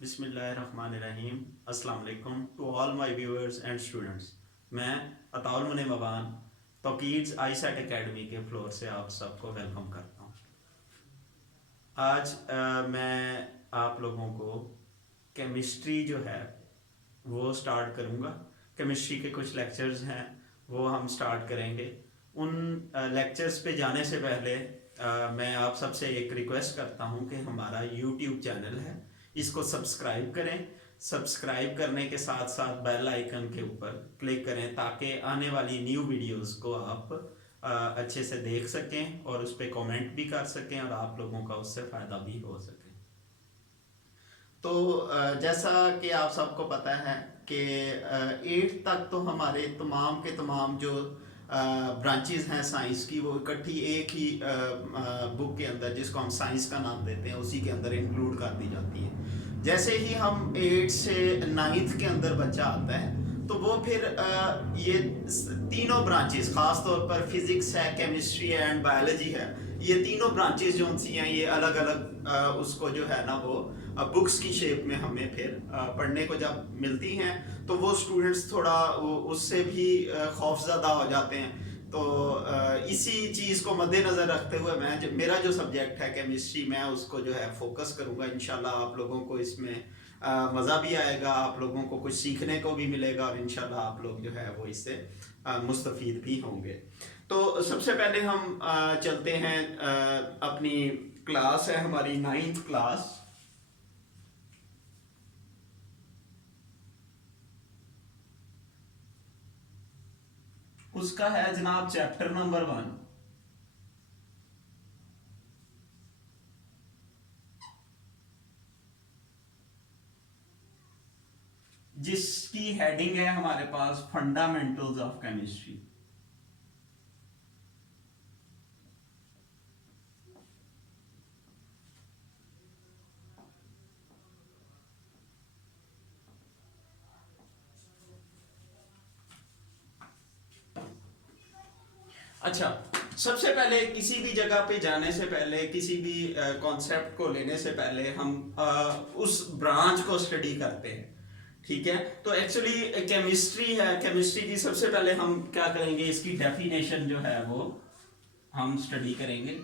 बिस्मिल्लाहिर्रहमानिर्रहीम। अस्सलाम वालेकुम to all my viewers and students. मैं अताउल मुनीम तौकीड्स आईसेट एकेडमी के फ्लोर से आप सबको वेलकम करता हूँ। आज मैं आप लोगों को केमिस्ट्री जो है वो स्टार्ट करूँगा। केमिस्ट्री के कुछ लेक्चर्स हैं वो हम स्टार्ट करेंगे। उन लेक्चर्स पे जाने से पहले मैं आप सबसे एक रिक्वेस्ट करता हूँ कि हमारा यूट्यूब चैनल है, इसको सब्सक्राइब करें। सब्सक्राइब करने के साथ साथ बेल आइकन के ऊपर क्लिक करें ताकि आने वाली न्यू वीडियोस को आप अच्छे से देख सकें और उस पर कमेंट भी कर सकें और आप लोगों का उससे फ़ायदा भी हो सके। तो जैसा कि आप सबको पता है कि 8th तक तो हमारे तमाम के तमाम जो ब्रांचेस हैं साइंस की वो इकट्ठी एक ही बुक के अंदर, जिसको हम साइंस का नाम देते हैं, उसी के अंदर इंक्लूड कर दी जाती है। जैसे ही हम 8 से 9th के अंदर बच्चा आता है तो वो फिर ये तीनों ब्रांचेस, खास तौर पर फिजिक्स है, केमिस्ट्री है एंड बायोलॉजी है, ये तीनों ब्रांचेस जो सी हैं ये अलग अलग उसको जो है ना वो बुक्स की शेप में हमें फिर पढ़ने को जब मिलती हैं तो वो स्टूडेंट्स थोड़ा उससे भी खौफज़दा हो जाते हैं। तो इसी चीज़ को मद्देनज़र रखते हुए मेरा जो सब्जेक्ट है केमिस्ट्री, मैं उसको जो है फोकस करूँगा। इंशाल्लाह आप लोगों को इसमें मज़ा भी आएगा, आप लोगों को कुछ सीखने को भी मिलेगा और इंशाल्लाह आप लोग जो है वो इससे मुस्तफ़ीद भी होंगे। तो सबसे पहले हम चलते हैं, अपनी क्लास है हमारी 9th क्लास, उसका है जनाब चैप्टर नंबर 1, जिसकी हेडिंग है हमारे पास फंडामेंटल्स ऑफ केमिस्ट्री। अच्छा, सबसे पहले किसी भी जगह पे जाने से पहले, किसी भी कॉन्सेप्ट को लेने से पहले हम उस ब्रांच को स्टडी करते हैं। ठीक है, तो एक्चुअली केमिस्ट्री है, केमिस्ट्री की सबसे पहले हम क्या करेंगे, इसकी डेफिनेशन जो है वो हम स्टडी करेंगे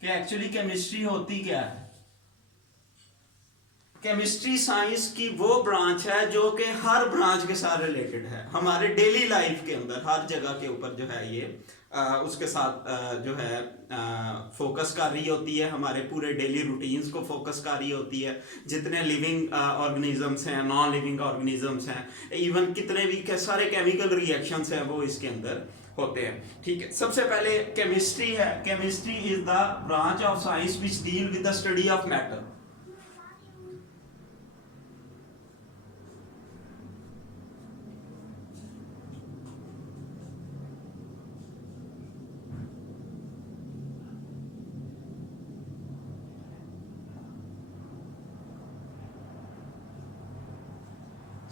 कि एक्चुअली केमिस्ट्री होती क्या है। केमिस्ट्री साइंस की वो ब्रांच है जो कि हर ब्रांच के साथ रिलेटेड है, हमारे डेली लाइफ के अंदर हर जगह के ऊपर जो है ये उसके साथ जो है फोकस कर रही होती है, हमारे पूरे डेली रूटीन्स को फोकस कर रही होती है। जितने लिविंग ऑर्गेनिजम्स हैं, नॉन लिविंग ऑर्गेनिजम्स हैं, इवन कितने भी सारे केमिकल रिएक्शंस हैं वो इसके अंदर होते हैं। ठीक है, सबसे पहले केमिस्ट्री है। Chemistry is the branch of science which deal with the study of matter.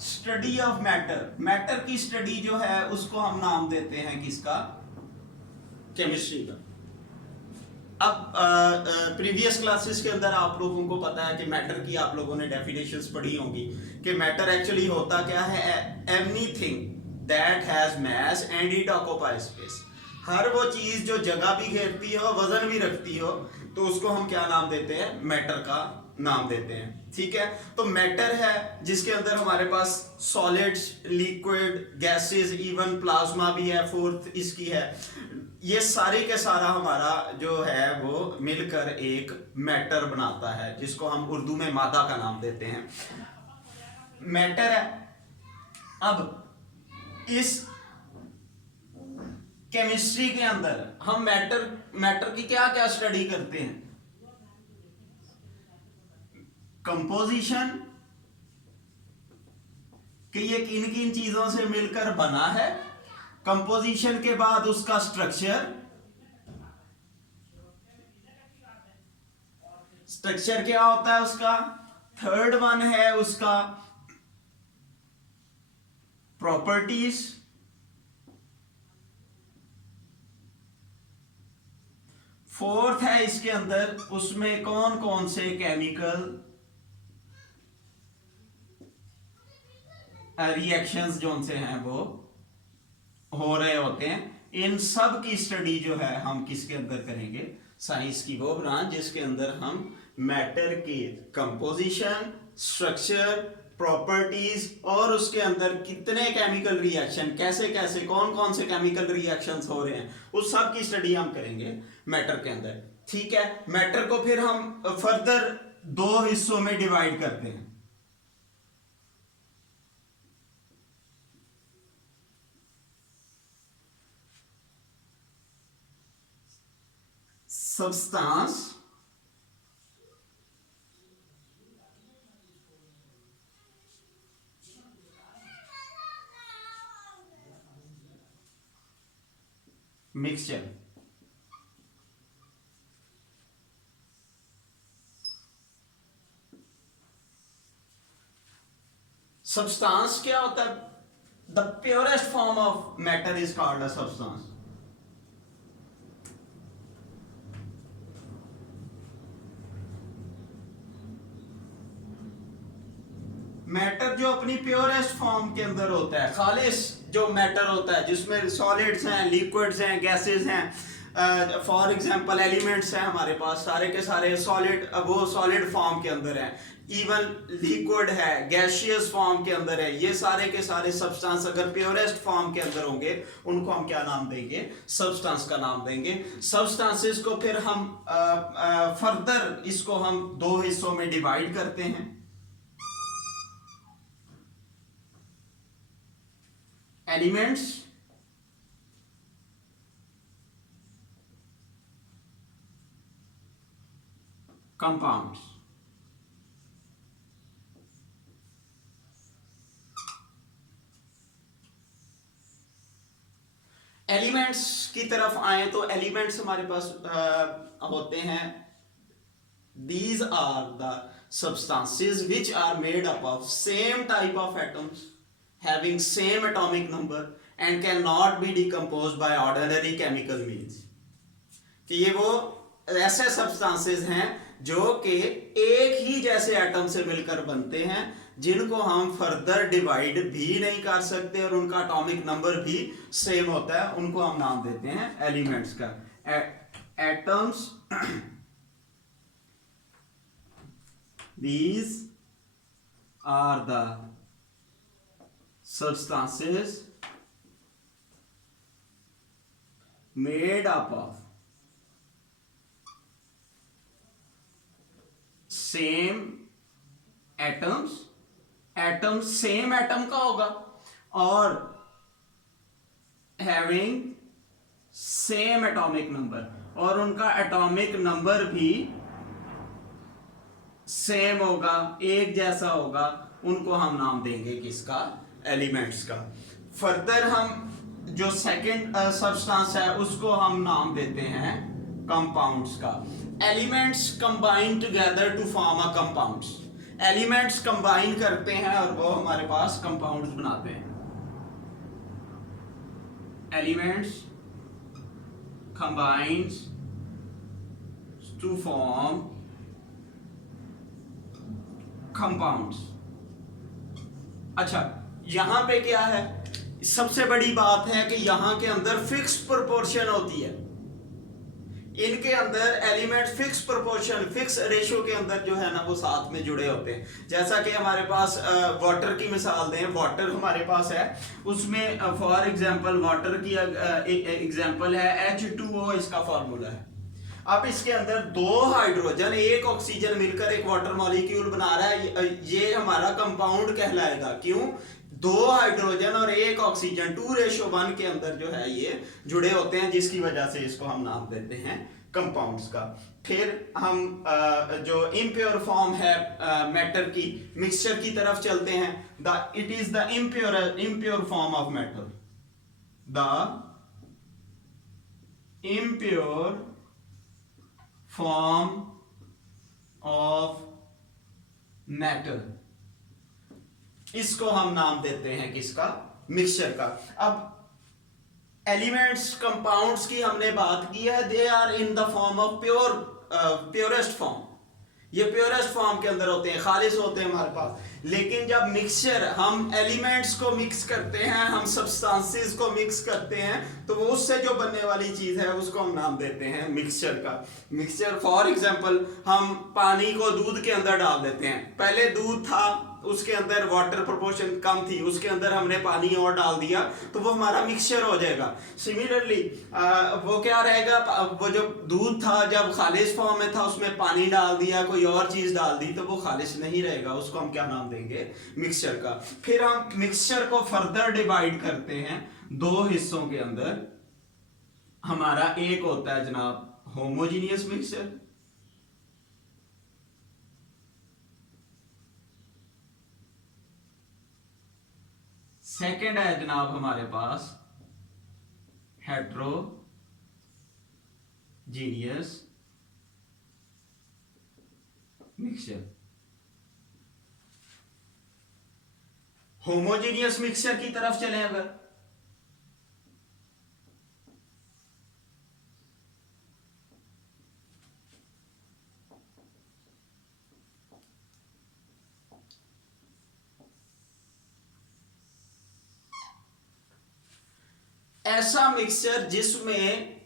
Study of matter, matter की स्टडी जो है उसको हम नाम देते हैं किसका, केमिस्ट्री का। अब प्रीवियस क्लासेस के अंदर आप लोगों को पता है कि मैटर की आप लोगों ने डेफिनेशंस पढ़ी होंगी कि मैटर एक्चुअली होता क्या है, anything that has mass and it occupies space. हर वो चीज जो जगह भी घेरती हो, वजन भी रखती हो, तो उसको हम क्या नाम देते हैं, मैटर का नाम देते हैं। ठीक है, तो मैटर है जिसके अंदर हमारे पास solids, liquid, gases, even plasma भी है, फोर्थ इसकी है। ये सारे के सारा हमारा जो है वो मिलकर एक मैटर बनाता है, जिसको हम उर्दू में मादा का नाम देते हैं, मैटर है। अब इस केमिस्ट्री के अंदर हम मैटर की क्या क्या स्टडी करते हैं, कंपोजिशन, कि ये किन किन चीजों से मिलकर बना है, कंपोजिशन के बाद उसका स्ट्रक्चर, स्ट्रक्चर क्या होता है उसका, थर्ड वन है उसका प्रॉपर्टीज, फोर्थ है इसके अंदर उसमें कौन कौन से केमिकल रिएक्शंस जो उनसे हैं वो हो रहे होते हैं। इन सब की स्टडी जो है हम किसके अंदर करेंगे, साइंस की वो ब्रांच जिसके अंदर हम मैटर की कंपोजिशन, स्ट्रक्चर, प्रॉपर्टीज और उसके अंदर कितने केमिकल रिएक्शन, कैसे कैसे कौन कौन से केमिकल रिएक्शंस हो रहे हैं, उस सब की स्टडी हम करेंगे मैटर के अंदर। ठीक है, मैटर को फिर हम फर्दर दो हिस्सों में डिवाइड करते हैं। Substance, mixture. सब्सटेंस क्या होता है? The purest form of matter is called a substance. Matter जो अपनी प्योरेस्ट फॉर्म के अंदर होता है, खालिस जो मैटर होता है जिसमें सॉलिड्स हैं, लिक्विड्स हैं, गैसेस हैं, फॉर एग्जांपल एलिमेंट्स हैं हमारे पास, सारे के सारे सॉलिड, वो सॉलिड फॉर्म के अंदर हैं, इवन लिक्विड है, गैसियस फॉर्म के अंदर है, ये सारे के सारे सब्सटेंस अगर प्योरेस्ट फॉर्म के अंदर होंगे उनको हम क्या नाम देंगे? सब्सटेंस का नाम देंगे। सब्सटेंसेस को फिर हम फर्दर इसको हम दो हिस्सों में डिवाइड करते हैं। Elements, compounds. एलिमेंट्स की तरफ आए तो एलिमेंट्स हमारे पास होते हैं, these are the substances which are made up of same type of atoms having same atomic number and cannot be decomposed by ordinary chemical means। कि ये वो ऐसे सब्सटेंसेस हैं जो कि एक ही जैसे एटम से मिलकर बनते हैं, जिनको हम फर्दर डिवाइड भी नहीं कर सकते और उनका एटॉमिक नंबर भी सेम होता है, उनको हम नाम देते हैं एलिमेंट्स का। Atoms, these are the substances made up of same atoms, atom same atom का होगा और having same atomic number, और उनका एटॉमिक नंबर भी सेम होगा, एक जैसा होगा, उनको हम नाम देंगे किसका? एलिमेंट्स का। फर्दर हम जो सेकंड सब्सटेंस है उसको हम नाम देते हैं कंपाउंड्स का। Elements combine together to form a compounds. Elements combine करते हैं और वो हमारे पास कंपाउंड्स बनाते हैं। Elements combines to form compounds. अच्छा, यहां पे क्या है? सबसे बड़ी बात है कि यहां के अंदर फिक्स प्रोपोर्शन होती है। इनके अंदर element fix proportion, fix ratio के अंदर जो है ना वो साथ में जुड़े होते हैं। जैसा कि हमारे पास वाटर की मिसाल दें, वाटर हमारे पास है, उसमें फॉर एग्जांपल वाटर की एग्जांपल है H2O, इसका फॉर्मूला है। अब इसके अंदर दो हाइड्रोजन एक ऑक्सीजन मिलकर एक वाटर मॉलिक्यूल बना रहा है, ये हमारा कंपाउंड कहलाएगा। क्यों? दो हाइड्रोजन और एक ऑक्सीजन 2:1 के अंदर जो है ये जुड़े होते हैं, जिसकी वजह से इसको हम नाम देते हैं कंपाउंड्स का। फिर हम जो इम्प्योर फॉर्म है मैटर की, मिक्सचर की तरफ चलते हैं। It is the impure form of matter. The impure form of matter, इसको हम नाम देते हैं किसका? मिक्सचर का। अब एलिमेंट्स कंपाउंड्स की हमने बात की है, they are in the form of purest form. ये प्योरेस्ट फॉर्म के अंदर होते हैं, खालिस होते हैं हमारे पास। लेकिन जब मिक्सचर, हम एलिमेंट्स को मिक्स करते हैं, हम सब्सटेंसेस को मिक्स करते हैं, तो वो उससे जो बनने वाली चीज है उसको हम नाम देते हैं मिक्सचर का। मिक्सचर फॉर एग्जांपल, हम पानी को दूध के अंदर डाल देते हैं, पहले दूध था उसके अंदर वाटर प्रोपोर्शन कम थी, उसके अंदर हमने पानी और डाल दिया तो वो हमारा मिक्सचर हो जाएगा। सिमिलरली वो क्या रहेगा, वो जो दूध था जब खालिश फॉर्म में था उसमें पानी डाल दिया, कोई और चीज डाल दी, तो वो खालिश नहीं रहेगा, उसको हम क्या नाम देंगे, मिक्सचर का। फिर हम मिक्सचर को फर्दर डिवाइड करते हैं दो हिस्सों के अंदर। हमारा एक होता है जनाब होमोजीनियस मिक्सचर, सेकेंड है जनाब हमारे पास हेट्रोजीनियस मिक्सचर। होमोजीनियस मिक्सचर की तरफ चलें अगर, ऐसा मिक्सचर जिसमें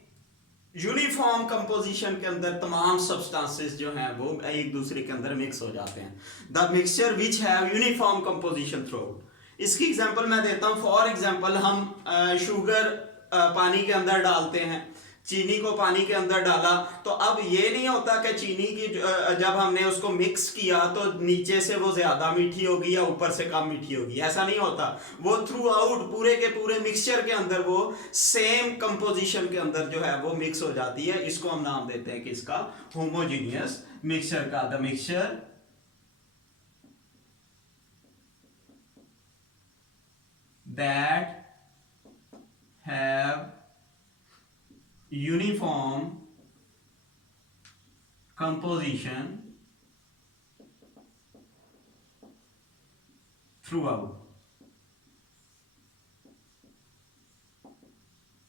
यूनिफॉर्म कंपोजिशन के अंदर तमाम सब्सटेंसेस जो हैं वो एक दूसरे के अंदर मिक्स हो जाते हैं। The mixture which have uniform composition through out. इसकी एग्जांपल मैं देता हूं। फॉर एग्जांपल, हम शुगर पानी के अंदर डालते हैं, चीनी को पानी के अंदर डाला, तो अब ये नहीं होता कि चीनी की जब हमने उसको मिक्स किया तो नीचे से वो ज्यादा मीठी होगी या ऊपर से कम मीठी होगी, ऐसा नहीं होता। वो थ्रू आउट पूरे के पूरे मिक्सचर के अंदर वो सेम कंपोजिशन के अंदर जो है वो मिक्स हो जाती है। इसको हम नाम देते हैं किसका, होमोजीनियस मिक्सचर का। The mixture that have uniform composition throughout।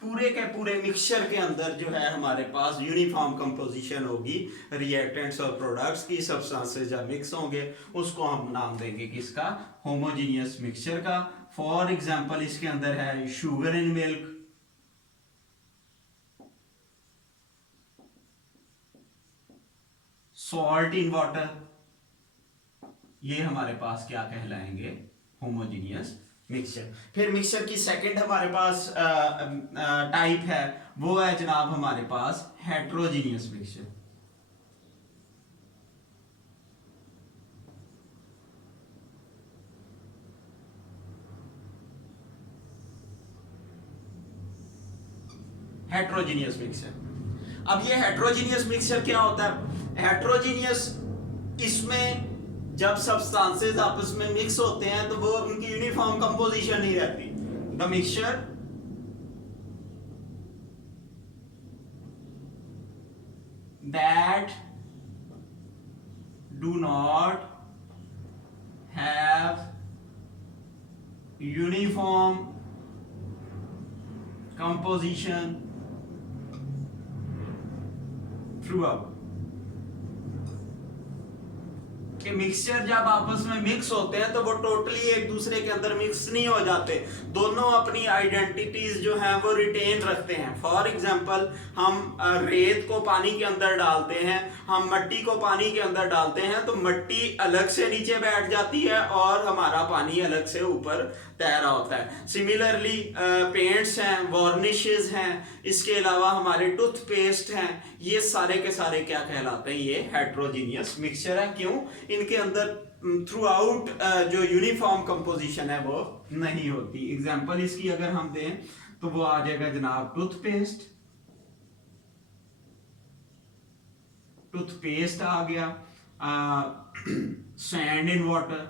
पूरे के पूरे मिक्सचर के अंदर जो है हमारे पास यूनिफॉर्म कंपोजिशन होगी रिएक्टेंट्स और प्रोडक्ट्स की। सब्सटेंसेस जब मिक्स होंगे उसको हम नाम देंगे किसका, होमोजीनियस मिक्सचर का। फॉर एग्जांपल, इसके अंदर है sugar in milk, salt in water, ये हमारे पास क्या कहलाएंगे, होमोजीनियस मिक्सचर। फिर मिक्सचर की सेकंड हमारे पास टाइप है, वो है जनाब हमारे पास हेट्रोजीनियस मिक्सचर। Heterogeneous mixture. अब ये हेट्रोजीनियस मिक्सचर क्या होता है, हेट्रोजीनियस, इसमें जब सब्सटेंसेस आपस में मिक्स होते हैं तो वो उनकी यूनिफॉर्म कंपोजिशन नहीं रहती। The mixture that do not have uniform composition throughout. कि मिक्सचर जब आपस में मिक्स होते हैं तो वो टोटली एक दूसरे के अंदर मिक्स नहीं हो जाते, दोनों अपनी आइडेंटिटीज जो हैं वो रिटेन रखते हैं। फॉर एग्जांपल, हम रेत को पानी के अंदर डालते हैं, हम मट्टी को पानी के अंदर डालते हैं, तो मट्टी अलग से नीचे बैठ जाती है और हमारा पानी अलग से ऊपर तैर रहा होता है। सिमिलरली पेंट्स हैं, वार्निशेस हैं, इसके अलावा हमारे टूथपेस्ट हैं, ये सारे के सारे क्या कहलाते हैं, ये हेट्रोजीनियस मिक्सचर है। क्यों, इनके अंदर थ्रू आउट जो यूनिफॉर्म कंपोजिशन है वो नहीं होती। एग्जांपल इसकी अगर हम दें तो वो आ जाएगा जनाब टूथपेस्ट, टूथपेस्ट आ गया, सैंड इन वाटर,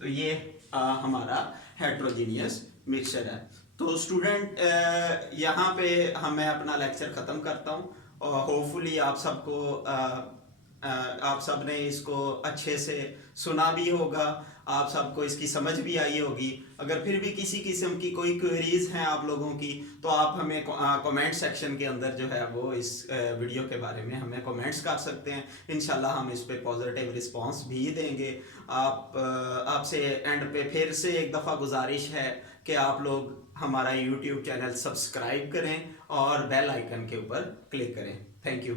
तो ये हमारा हेट्रोजीनियस मिक्सचर है। तो स्टूडेंट, यहाँ पे मैं अपना लेक्चर ख़त्म करता हूँ और होपफुली आप सबको आप सब ने इसको अच्छे से सुना भी होगा, आप सबको इसकी समझ भी आई होगी। अगर फिर भी किसी किस्म की कोई क्वेरीज हैं आप लोगों की, तो आप हमें कमेंट सेक्शन के अंदर जो है वो इस वीडियो के बारे में हमें कमेंट्स कर सकते हैं। इंशाल्लाह हम इस पे पॉजिटिव रिस्पांस भी देंगे। आपसे एंड पे फिर से एक दफ़ा गुजारिश है कि आप लोग हमारा यूट्यूब चैनल सब्सक्राइब करें और बेल आइकन के ऊपर क्लिक करें। Thank you.